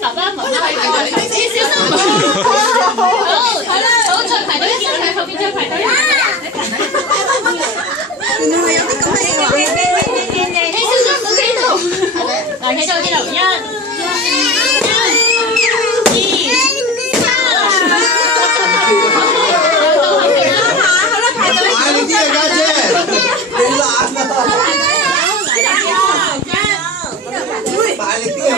爸爸媽媽係小心！好，再排隊，再後邊再排隊。原來係有啲咁嘅嘢。你小心唔好企度。嗱，企到呢度，一、二、三。到後邊啦，好啦，排隊。快啲啊，家姐！你懶啊！快啲啊！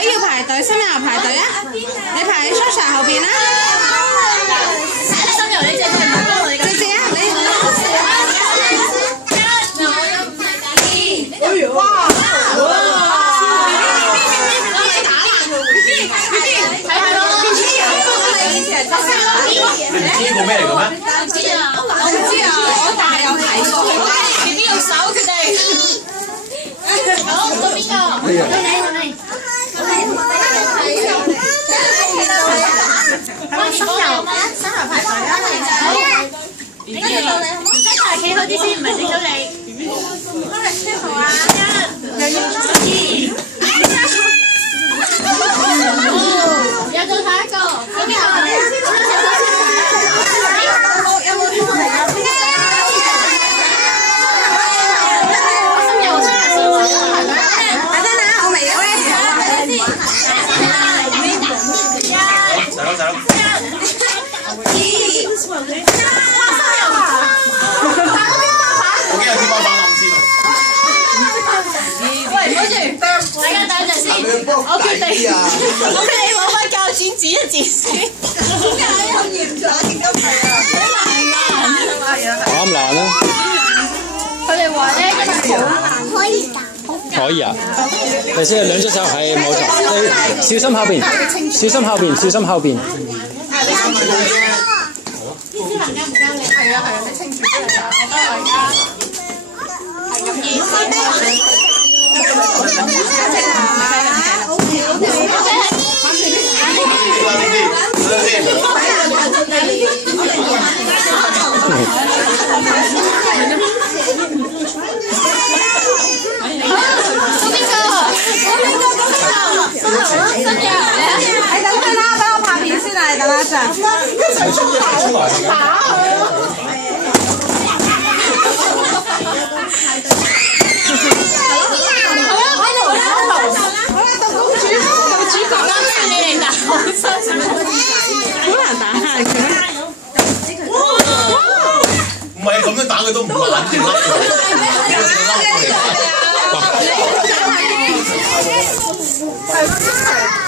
要排隊，新人排隊啊！你排喺 Sasha 後邊啦。新人你隻佢唔幫我哋嘅。姐姐啊，你。哇！你唔知呢個咩嚟嘅咩？我唔知啊，我大有睇過。B B 用手決定。好，到邊個？到你。新人排隊啦，跟住到你好唔好？跟住企好啲先，唔係整到你。好啊，一、二。有到下一個，嗰邊有冇新人我決定攞翻膠剪指一指先。點解咁嚴重？點解係啊？啱難啊！佢哋話咧，因為可以啊！你先兩隻手係冇錯，你小心後邊，小心後邊，小心後邊。呢支能夠唔夠你？係啊，你清住先嚟㗎。我得而家係咁意思。唔係咁樣打佢都唔爛嘅。係